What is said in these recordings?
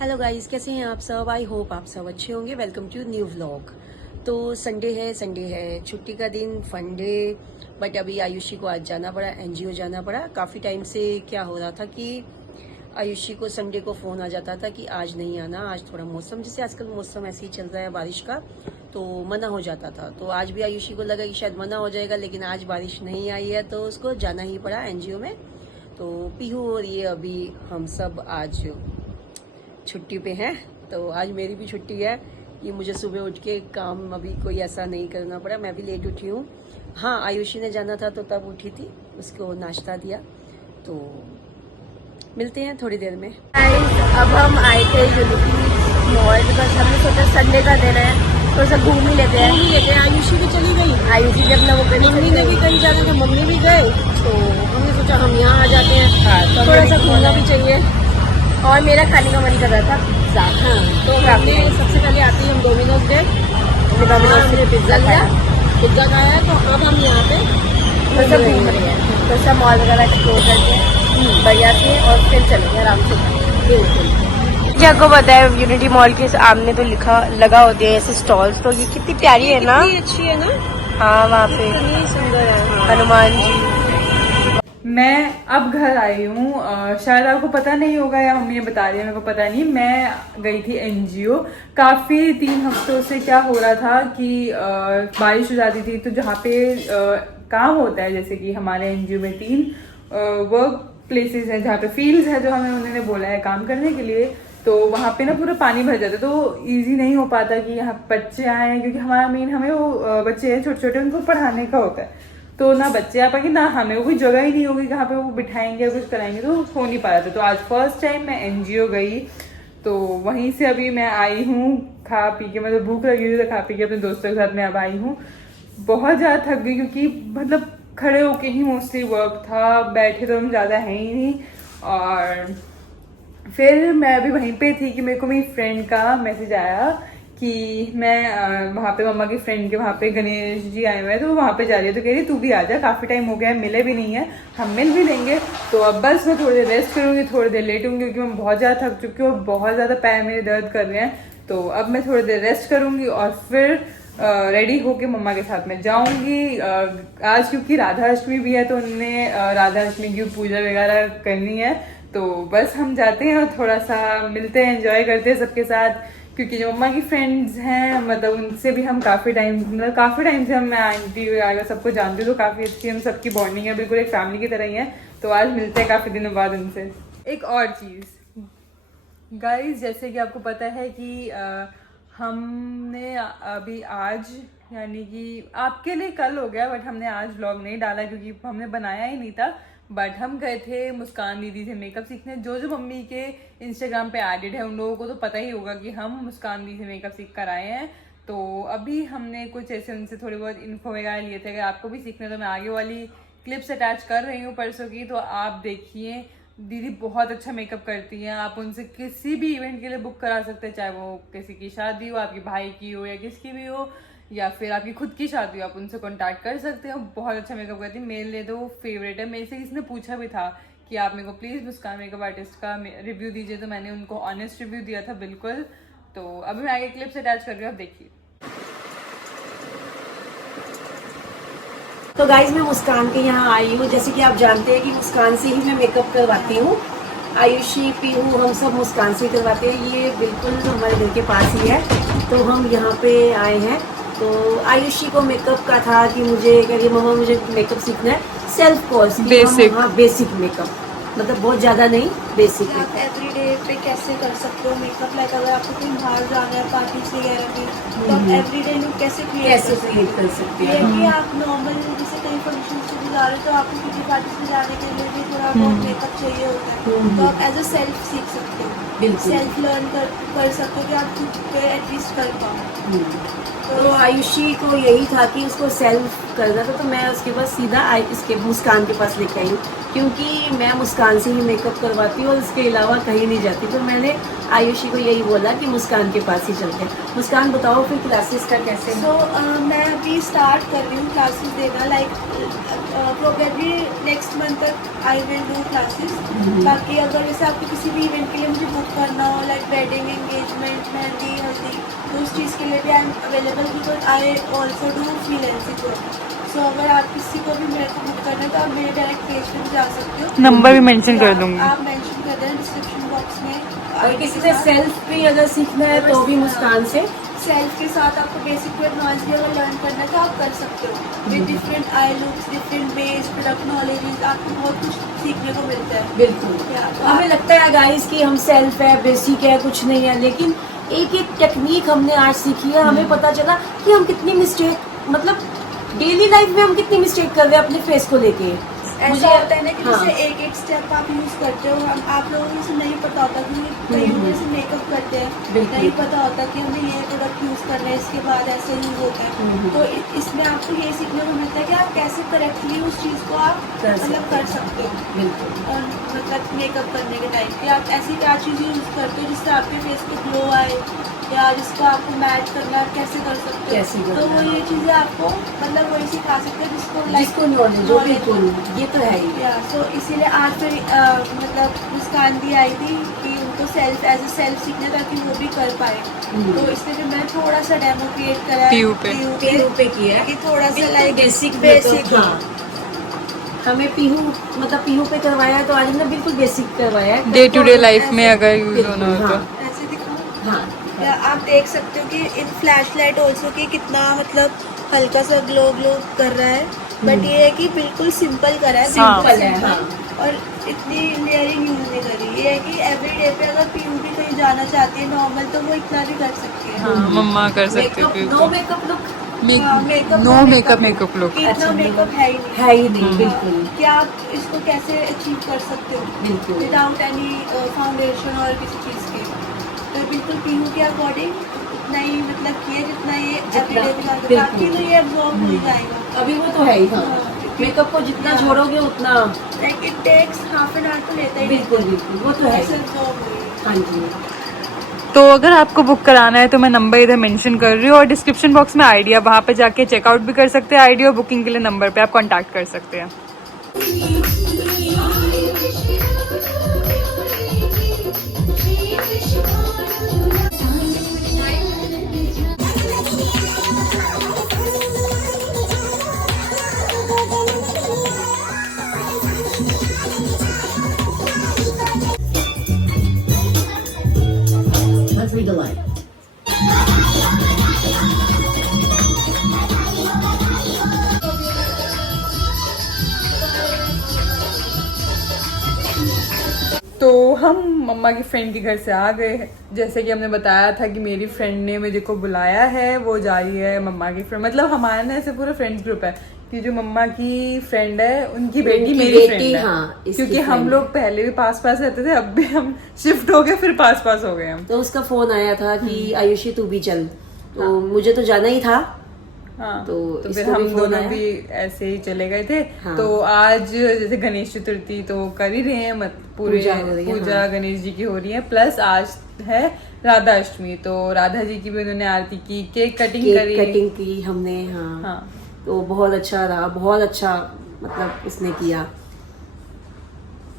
Hello guys, कैसे हैं आप सब। आई होप आप सब अच्छे होंगे। Welcome to new vlog. तो संडे है, छुट्टी का दिन, फन डे। बट अभी आयुषी को आज जाना पड़ा, एनजीओ जाना पड़ा। काफ़ी टाइम से क्या हो रहा था कि आयुषी को संडे को फ़ोन आ जाता था कि आज नहीं आना, आज थोड़ा मौसम, जैसे आजकल मौसम ऐसे ही चल रहा है बारिश का, तो मना हो जाता था। तो आज भी आयुषी को लगा कि शायद मना हो जाएगा, लेकिन आज बारिश नहीं आई है तो उसको जाना ही पड़ा एनजीओ में। तो पीहू और ये अभी हम सब आज छुट्टी पे हैं। तो आज मेरी भी छुट्टी है कि मुझे सुबह उठ के काम अभी कोई ऐसा नहीं करना पड़ा। मैं भी लेट उठी हूँ। हाँ, आयुषी ने जाना था तो तब उठी थी, उसको नाश्ता दिया। तो मिलते हैं थोड़ी देर में। अब हम आए थे यूनिटी मॉल, बस हमने सोचा संडे का दिन है तो सब घूम ही लेते हैं। आयुषी भी चली गई, आयुषी जब ना वो मम्मी ने भी कहीं जाना था, मम्मी भी गए, तो हमने सोचा हम यहाँ आ जाते हैं। तो थोड़ा सा घूमना भी चाहिए। और मेरा खाने का मन कर रहा था पिज्जा। हाँ, तो हमने सबसे पहले आते ही हम डोमिनोज गए, हमने पिज्जा लिया, पिज्जा खाया। तो अब हम यहाँ पे तो सब घूम रहे हैं, तो सब मॉल वगैरह एक्सप्लोर करके बढ़िया से और फिर चलेंगे आराम से। बिल्कुल। जी, आपको पता है यूनिटी मॉल के सामने तो लिखा लगा होते हैं ऐसे स्टॉल्स, तो ये कितनी प्यारी है ना। कितनी अच्छी है ना। हाँ, वहाँ पे कितनी सुंदर है। हाँ। हनुमान जी। मैं अब घर आई हूँ। शायद आपको पता नहीं होगा या मम्मी बता रही है, मेरे को पता नहीं। मैं गई थी एनजीओ। काफ़ी 3 हफ्तों से क्या हो रहा था कि बारिश हो जाती थी, तो जहाँ पे काम होता है, जैसे कि हमारे एनजीओ में 3 वर्क प्लेसेस है, जहाँ पे फील्ड्स है जो हमें उन्होंने बोला है काम करने के लिए। तो वहाँ पे ना पूरा पानी भर जाता है, तो इजी नहीं हो पाता कि यहाँ बच्चे आए, क्योंकि हमारा मेन हमें वो बच्चे हैं छोटे छोटे, उनको पढ़ाने का होता है। तो ना बच्चे आ पाएंगे ना हमें, वो कोई जगह ही नहीं होगी कहाँ पे वो बिठाएंगे या कुछ कराएंगे, तो हो नहीं पा रहा था। तो आज फर्स्ट टाइम मैं एनजीओ गई, तो वहीं से अभी मैं आई हूँ खा पी के। मतलब भूख लगी थी तो खा पी के अपने दोस्तों के साथ मैं अब आई हूँ। बहुत ज़्यादा थक गई, क्योंकि मतलब खड़े होके ही मोस्टली वर्क था, बैठे तो हम ज़्यादा हैं ही नहीं। और फिर मैं अभी वहीं पे थी कि मेरे को मेरी फ्रेंड का मैसेज आया कि मैं वहाँ पे मम्मा की फ्रेंड के वहाँ पे गणेश जी आए हुए हैं, तो वो वहाँ पे जा रही है। तो कह रही तू भी आ जा, काफ़ी टाइम हो गया है, मिले भी नहीं है, हम मिल भी लेंगे। तो अब बस मैं थोड़ी देर रेस्ट करूँगी, थोड़ी देर लेटूंगी, क्योंकि मैं बहुत ज़्यादा थक चुकी हूँ, बहुत ज़्यादा पैर मेरे दर्द कर रहे हैं। तो अब मैं थोड़ी देर रेस्ट करूँगी और फिर रेडी होके मम्मा के साथ में जाऊँगी। आज क्योंकि राधा अष्टमी भी है, तो उनने राधा अष्टमी की पूजा वगैरह करनी है। तो बस हम जाते हैं और थोड़ा सा मिलते हैं, एंजॉय करते हैं सबके साथ, क्योंकि जो मम्मा की फ्रेंड्स हैं, मतलब उनसे भी हम काफ़ी टाइम से हम, मैं आंटी वगैरह सबको जानती हूँ, तो काफ़ी अच्छी हम सबकी बॉन्डिंग है, बिल्कुल एक फैमिली की तरह ही है। तो आज मिलते हैं काफ़ी दिनों बाद उनसे। एक और चीज़ गाइस, जैसे कि आपको पता है कि हमने अभी आज, यानी कि आपके लिए कल हो गया, बट हमने आज व्लॉग नहीं डाला क्योंकि हमने बनाया ही नहीं था। बट हम गए थे मुस्कान दीदी से मेकअप सीखने। जो जो मम्मी के इंस्टाग्राम पे एडिड है उन लोगों को तो पता ही होगा कि हम मुस्कान दीदी से मेकअप सीख कर आए हैं। तो अभी हमने कुछ ऐसे उनसे थोड़ी बहुत इन्फो वगैरह लिए थे। अगर आपको भी सीखना है तो मैं आगे वाली क्लिप्स अटैच कर रही हूँ परसों की, तो आप देखिए। दीदी बहुत अच्छा मेकअप करती हैं, आप उनसे किसी भी इवेंट के लिए बुक करा सकते हैं, चाहे वो किसी की शादी हो, आपके भाई की हो या किसकी भी हो, या फिर आपकी खुद की शादी हो, आप उनसे कांटेक्ट कर सकते हो। बहुत अच्छा मेकअप करती है, मेरे लिए तो वो फेवरेट है। मेरे से किसी ने पूछा भी था कि आप मेरे को प्लीज़ मुस्कान मेकअप आर्टिस्ट का रिव्यू दीजिए, तो मैंने उनको ऑनेस्ट रिव्यू दिया था बिल्कुल। तो अभी मैं आगे क्लिप्स अटैच कर रही हूँ, आप देखिए। तो गाइज, मैं मुस्कान के यहाँ आई हूँ। जैसे कि आप जानते हैं कि मुस्कान से ही मैं मेकअप करवाती हूँ। आयुषी, पीहू, हम सब मुस्कान से ही करवाते हैं। ये बिल्कुल हमारे घर के पास ही है, तो हम यहाँ पे आए हैं। तो आयुषी को मेकअप का था कि मुझे कह रही मम्मा मुझे मेकअप सीखना है, सेल्फ कोर्स, बेसिक। हाँ, बेसिक मेकअप, मतलब बहुत ज़्यादा नहीं, बेसिक। आप एवरीडे पे कैसे कर सकते हो मेकअप? लाइक अगर आपको कहीं बाहर जाना है पार्टीज वगैरह में, तो आप एवरीडे लुक कैसे क्रिएट कर सकते ये हैं। कि आप नॉर्मल जैसे कहीं फंक्शन से जा रहे हो तो आपको किसी पार्टीज में जाने के लिए भी थोड़ा बहुत मेकअप चाहिए होता है, तो आप एज अ सेल्फ सीख सकते हो, बिल्कुल। सेल्फ लर्न कर सकते हो कि आप खुद पे एटलीस्ट कर पाओ। तो आयुषी को यही था कि उसको सेल्फ करना था, तो मैं उसके पास सीधा इसके मुस्कान के पास लेके आई हूँ, क्योंकि मैं मुस्कान से ही मेकअप करवाती हूँ और उसके अलावा कहीं नहीं जाती। तो मैंने आयुषी को यही बोला कि मुस्कान के पास ही चलते हैं। मुस्कान, बताओ फिर क्लासेस का कैसे? मैं अभी स्टार्ट कर रही हूँ क्लासेस देना, लाइक प्रोबेबली नेक्स्ट मंथ तक आई विल डू क्लासेस। बाकी अगर जैसे आपको किसी भी इवेंट के लिए मुझे बुक शूट करना हो, लाइक वेडिंग, एंगेजमेंट, मेहंदी, हल्दी, तो उस चीज़ के लिए भी I am available, because I also do freelancing work. So अगर आप किसी को भी मेरे को बुक करना है तो आप मेरे डायरेक्ट पेज पे भी जा सकते हो। नंबर भी मेंशन कर दूंगी। आप मेंशन कर देना डिस्क्रिप्शन बॉक्स में। और किसी से सेल्फ भी अगर सीखना है तो भी मुस्कान से सेल्फ के साथ आपको बेसिक वेब नॉलेज भी अगर लर्न करना है तो आप कर सकते हो। With different I looks, different base, product knowledge, आपको बहुत कुछ सीखने को मिलता है। बिल्कुल। तो हमें लगता है गाइस कि हम सेल्फ है, बेसिक है, कुछ नहीं है, लेकिन एक एक टेक्निक हमने आज सीखी है। हमें पता चला कि हम कितनी मिस्टेक, मतलब डेली लाइफ में हम कितनी मिस्टेक कर रहे हैं अपने फेस को लेके। ऐसा होता है ना कि हाँ। जैसे एक एक स्टेप आप यूज करते हो, हम आप लोगों को इसे नहीं पता होता कि कई लोग जैसे मेकअप करते हैं, बिल्कुल। नहीं पता होता कि हमें ये प्रोडक्ट यूज करना है, इसके बाद ऐसे यूज होता है। तो इसमें आपको ये सीखने को मिलता है कि आप कैसे करेक्टली उस चीज़ को आप मतलब कर सकते हो। बिल्कुल। और मतलब मेकअप करने के टाइम पे आप ऐसी क्या चीज़ यूज करते हो जिससे आपके फेस पे ग्लो आए, या जिसको आपको मैच करना है, कैसे कर सकते कैसे हो। करना तो वो है। ये चीज़ें आपको मतलब वही सिखा सकते हैं जिसको जिसको नॉलेज हो, बिल्कुल, ये तो है ही। या सो इसीलिए आज फिर मतलब मुस्कान दी आई थी कि उनको सेल्फ एज ए सेल्फ सीखना ताकि वो भी कर पाए। तो इसलिए फिर मैं थोड़ा सा डेमो क्रिएट करा पीयू पे। पीहू पे किया है कि थोड़ा सा बिल्कुल लाइक बेसिक बेसिक हाँ। हमें पीहू मतलब पीहू पे करवाया है, तो आज हमने बिल्कुल बेसिक करवाया है। डे टू डे तो लाइफ में ऐसे- अगर यूज बिल्कुल, होना हो तो। हाँ। ऐसे दिखाऊं। हाँ या आप देख सकते हो कि इन फ्लैश लाइट ऑल्सो कि कितना मतलब हल्का सा ग्लो ग्लो कर रहा है, बट ये है कि बिल्कुल सिंपल करा है, हाँ। बिल्कुल सिंपल है, सिंपल। और इतनी लेयरिंग यूज नहीं करी। ये है कि एवरीडे पे अगर पीयू भी कहीं जाना चाहती है नॉर्मल, तो वो इतना भी कर सकती है। हाँ, मम्मा कर सकते हो मेकअप, नो मेकअप लुक हाँ, makeup नो का मेकअप मेकअप लुक। कि इतना अच्छा, मेकअप है ही नहीं। है ही नहीं, बिल्कुल कि आप इसको कैसे अचीव कर सकते हो बिल्कुल। विदाउट एनी फाउंडेशन और किसी चीज़ के। तो बिल्कुल पीयू के अकॉर्डिंग इतना ही मतलब किए जितना ये एवरीडे दिखा सकते, बिल्कुल। बाकी तो ये एब्जॉर्ब हो ही जाएगा। अभी वो तो है ही। हाँ, हाँ। मेकअप को जितना हाँ। छोड़ोगे उतना like it takes half an hour तो लेता ही बिल्कुल बिल्कुल, वो तो है ऐसे ही। एब्जॉर्ब हो गई। हाँ जी। तो अगर आपको बुक कराना है तो मैं नंबर इधर मेंशन कर रही हूँ, और डिस्क्रिप्शन बॉक्स में आईडी है, वहाँ पे जाके चेकआउट भी कर सकते हैं आईडी, और बुकिंग के लिए नंबर पे आप कांटेक्ट कर सकते हैं। Let's read the line. तो हम मम्मा की फ्रेंड के घर से आ गए हैं। जैसे कि हमने बताया था कि मेरी फ्रेंड ने मुझे को बुलाया है, वो जा रही है मम्मा की फ्रेंड, मतलब हमारा ना ऐसे पूरा फ्रेंड्स ग्रुप है कि जो मम्मा की फ्रेंड है उनकी बेटी उनकी मेरी बेटी, फ्रेंड है। हाँ, इसकी क्योंकि हम friend लोग पहले भी पास पास रहते थे, अब भी हम शिफ्ट हो गए, फिर पास पास हो गए हम। तो उसका फोन आया था कि आयुषी तू भी चल, तो मुझे तो जाना ही था। हाँ, तो तो इसको फिर हम भी फोन दोनों आया। भी ऐसे ही चले गए थे। हाँ। तो आज जैसे गणेश चतुर्थी तो कर ही रहे हैं, मत पूरे पूजा हो रही है, पूजा हाँ। गणेश जी की हो रही है, प्लस आज है राधा अष्टमी, तो राधा जी की भी उन्होंने आरती की, केक कटिंग केक करी। कटिंग की हमने। हाँ, हाँ, तो बहुत अच्छा रहा, बहुत अच्छा मतलब इसने किया,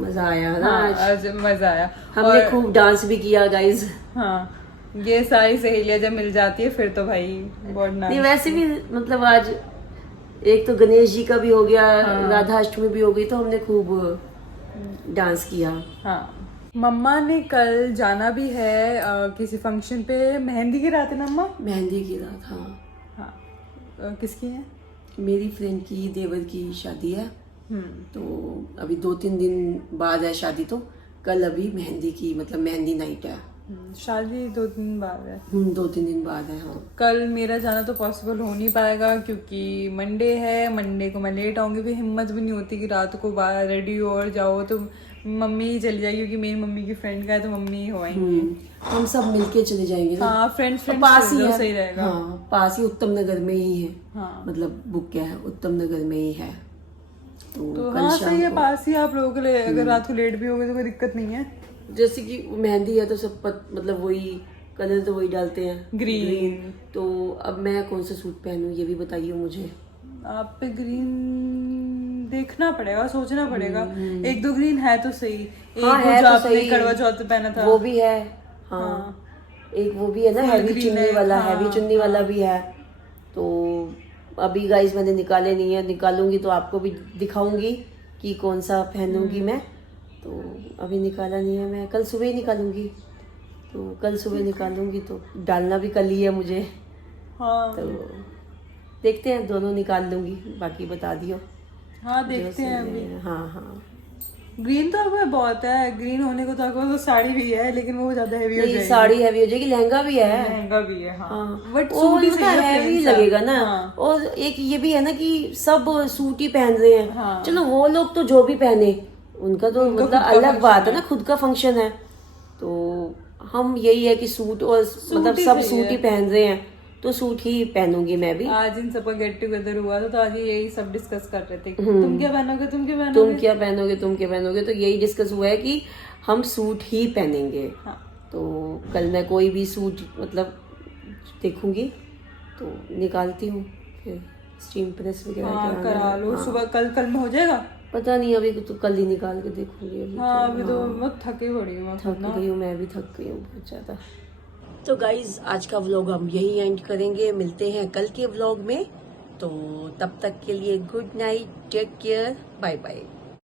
मजा आया ना हाँ, आज। आज मजा आया। हमने और खूब डांस भी किया गाइज। हाँ, ये सारी सहेलियां जब मिल जाती है फिर तो भाई बहुत नहीं, नाच। वैसे भी मतलब आज एक तो गणेश जी का भी हो गया, हाँ। राधा अष्टमी भी हो गई, तो हमने खूब डांस किया। हाँ, मम्मा ने कल जाना भी है किसी फंक्शन पे, मेहंदी की रात है ना मम्मा? मेहंदी की रात, हाँ। हाँ, किसकी है? मेरी फ्रेंड की देवर की शादी है, तो अभी 2-3 दिन बाद है शादी, तो कल अभी मेहंदी की मतलब मेहंदी नाइट है। शादी 2 दिन बाद है। 2-3 दिन बाद है, हाँ। कल मेरा जाना तो पॉसिबल हो नहीं पाएगा क्योंकि मंडे है, मंडे को मैं लेट आऊंगी, भी हिम्मत भी नहीं होती कि रात को बाहर रेडी हो और जाओ, तो मम्मी ही चली जाएगी क्योंकि मेरी मम्मी की फ्रेंड का है, तो मम्मी ही हो आएंगी। हम सब मिलके चले जाएंगे ना। हाँ, फ्रेंड्स पास ही है, सही रहेगा। हाँ, पास ही उत्तम नगर में ही है। हाँ। मतलब बुक क्या है, उत्तम नगर में ही है। तो तो कल हाँ, शाम सही है, को- पास ही आप लोगों के लिए, अगर रात को लेट भी हो गए तो कोई दिक्कत नहीं है। जैसे कि मेहंदी है तो सब मतलब वही कलर तो वही डालते हैं, ग्रीन। तो अब मैं कौन सा सूट पहनूं ये भी बताइए मुझे। आप पे ग्रीन देखना पड़ेगा, सोचना पड़ेगा। एक दो ग्रीन है तो सही, एक हाँ, वो है जो तो आपने सही। करवा चौथ पे पहना था वो भी है। हाँ, हाँ। एक वो भी है ना, Full हैवी green चुन्नी है, वाला, हाँ, हैवी चुन्नी वाला भी है। तो अभी गाइस मैंने निकाले नहीं है, निकालूंगी तो आपको भी दिखाऊंगी कि कौन सा पहनूंगी मैं। तो अभी निकाला नहीं है, मैं कल सुबह ही निकालूंगी। तो कल सुबह निकालूंगी तो डालना भी कल ही है मुझे। हाँ तो देखते हैं, दोनों निकाल लूंगी, बाकी बता दियो। हाँ देखते हैं अभी। हाँ हाँ, ग्रीन तो अब बहुत है, ग्रीन होने को तो आपको तो साड़ी भी है, लेकिन वो ज्यादा हैवी हो नहीं जाएगी। साड़ी हैवी हो जाएगी, लहंगा भी है। महंगा भी है हाँ, हाँ, बट वो सूट ही सही है, हैवी plain सा। लगेगा ना। हाँ। और एक ये भी है ना कि सब सूट ही पहन रहे हैं। हाँ। चलो वो लोग तो जो भी पहने, उनका तो उनका मतलब खुद का अलग function बात है है। ना, खुद का फंक्शन है। तो हम यही है कि सूट, और मतलब ही सब सही सूट है। ही पहन रहे हैं तो सूट ही पहनूंगी मैं भी। आज इन सबका गेट टुगेदर हुआ था, तो आज यही सब डिस्कस कर रहे थे कि तुम क्या पहनोगे, तुम क्या तुम पहनोगे। क्या पहनोगे, तुम क्या पहनोगे, तो यही डिस्कस हुआ है कि हम सूट ही पहनेंगे। हाँ। तो कल मैं कोई भी सूट मतलब देखूंगी तो निकालती हूँ, फिर स्टीम प्रेस वगैरह हाँ कराना करा है। लो, हाँ। सुबह कल में हो जाएगा। पता नहीं, अभी तो कल ही निकाल के देखूंगी। अभी हाँ अभी तो बहुत थकी पड़ी हूँ मैं खुद थक ना। गई हूँ, मैं भी थक गई हूँ बहुत ज्यादा। तो गाइज आज का व्लॉग हम यही एंड करेंगे, मिलते हैं कल के व्लॉग में। तो तब तक के लिए good night, take care, bye bye.